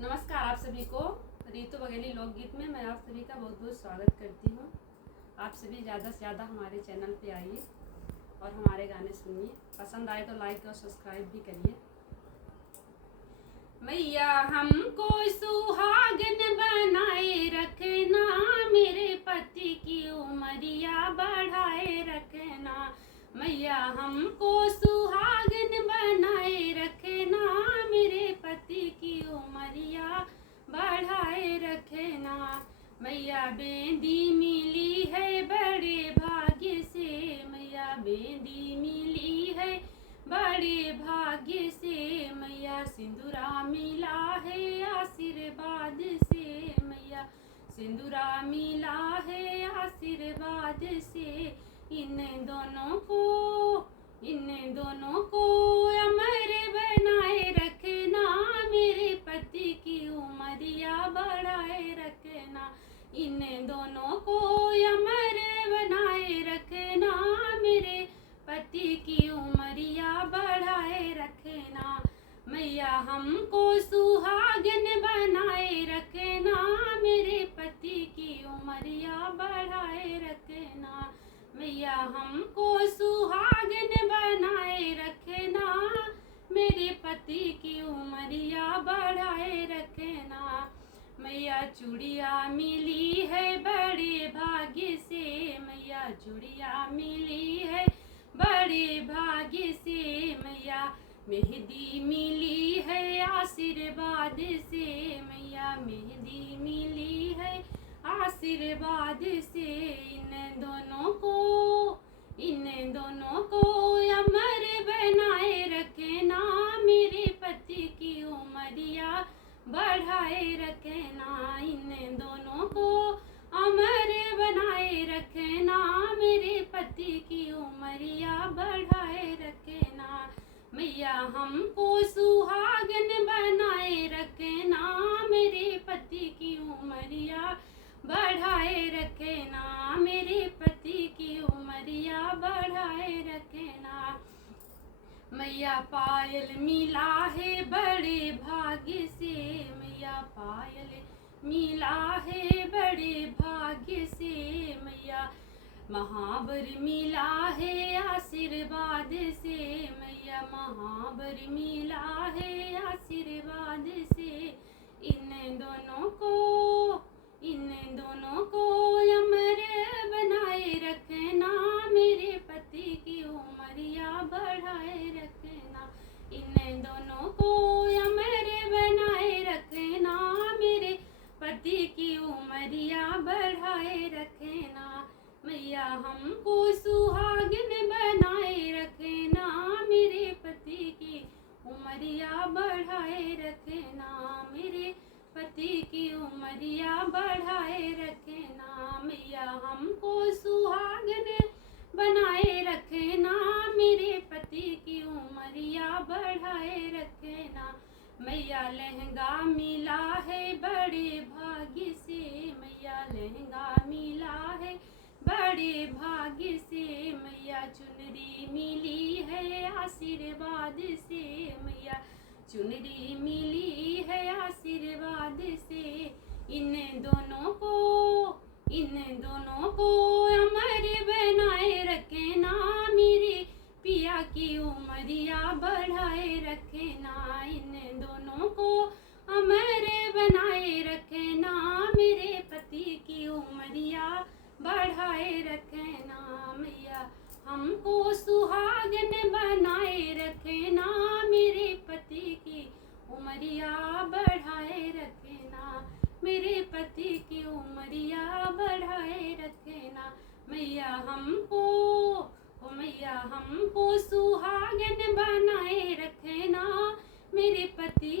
नमस्कार आप सभी को। रीतु बघेली लोकगीत में मैं आप सभी का बहुत बहुत स्वागत करती हूँ। आप सभी ज़्यादा से ज़्यादा हमारे चैनल पे आइए और हमारे गाने सुनिए। पसंद आए तो लाइक और सब्सक्राइब भी करिए। मैया हमको सुहागन बनाए रखना, मेरे पति की उमरिया बढ़ाए रखना। मैया हमको सुहागन बनाए रखना, मेरे पति की उमरिया बढ़ाए रखना। मैया बेंदी मिली है बड़े भाग्य से, मैया बेंदी मिली है बड़े भाग्य से। मैया सिंदूरा मिला है आशीर्वाद से, मैया सिंदूरा मिला है आशीर्वाद से। इन दोनों को अमर बनाए रखना, मेरे पति की उमरिया बढ़ाए रखना। इन दोनों को अमर बनाए रखना, मेरे पति की उमरिया बढ़ाए रखना। मैया हमको सुहागन बनाए रखना, मेरे पति की उमरिया बढ़ाए रखना। मैया हमको सुहागन बनाए रखना, मेरे पति की उमरिया बढ़ाए रखना। मैया चूड़िया मिली है बड़े भाग्य से, मैया चूड़िया मिली है बड़े भाग्य से। मैया मेहंदी मिली है आशीर्वाद से, मैया मेहंदी मिली है आशीर्वाद से। इन दोनों को अमर बनाए रखना, मेरे पति की उमरिया बढ़ाए रखना। इन दोनों को अमर बनाए रखना, मेरे पति की उमरिया बढ़ाए रखना। मैया हमको सुहागन बनाए रखना, मेरे पति की उमरिया बढ़ाए रखना, मेरे पति की उमरिया बढ़ाए रखना। मैया पायल मिला है बड़े भाग्य से, मैया पायल मिला है बड़े भाग्य से। मैया महावर मिला है आशीर्वाद से, मैया महावर मिला है आशीर्वाद से। इन दोनों को अमर बनाए रखना, मेरे पति की उमरिया बढ़ाए रखना। इन दोनों को अमर बनाए रखना, मेरे पति की उमरिया बढ़ाए रखना। मैया हमको सुहागन बनाए रखना, मेरे पति की उमरिया बढ़ाए रखना, मेरे पति की उमरिया बढ़ाए रखना। मैया हमको सुहागन बनाए रखना, मेरे पति की उमरिया बढ़ाए रखना। मैया लहंगा मिला है बड़े भाग्य से, मैया लहंगा मिला है बड़े भाग्य से। मैया चुनरी मिली है आशीर्वाद से, मैया चुनरी मिली है आशीर्वाद से। इन दोनों को अमर बनाए रखना, मेरे पिया की उमरिया बढ़ाए रखना। इन दोनों को अमर बनाए रखना, मेरे पति की उमरिया बढ़ाए रखना। मैया हमको सुहागन बनाए रखना, मेरे पति की उमरिया बढ़ाए रखना, मेरे पति की उमरिया बढ़ाए रखना। मैया हमको सुहागन बनाए रखना, मेरे पति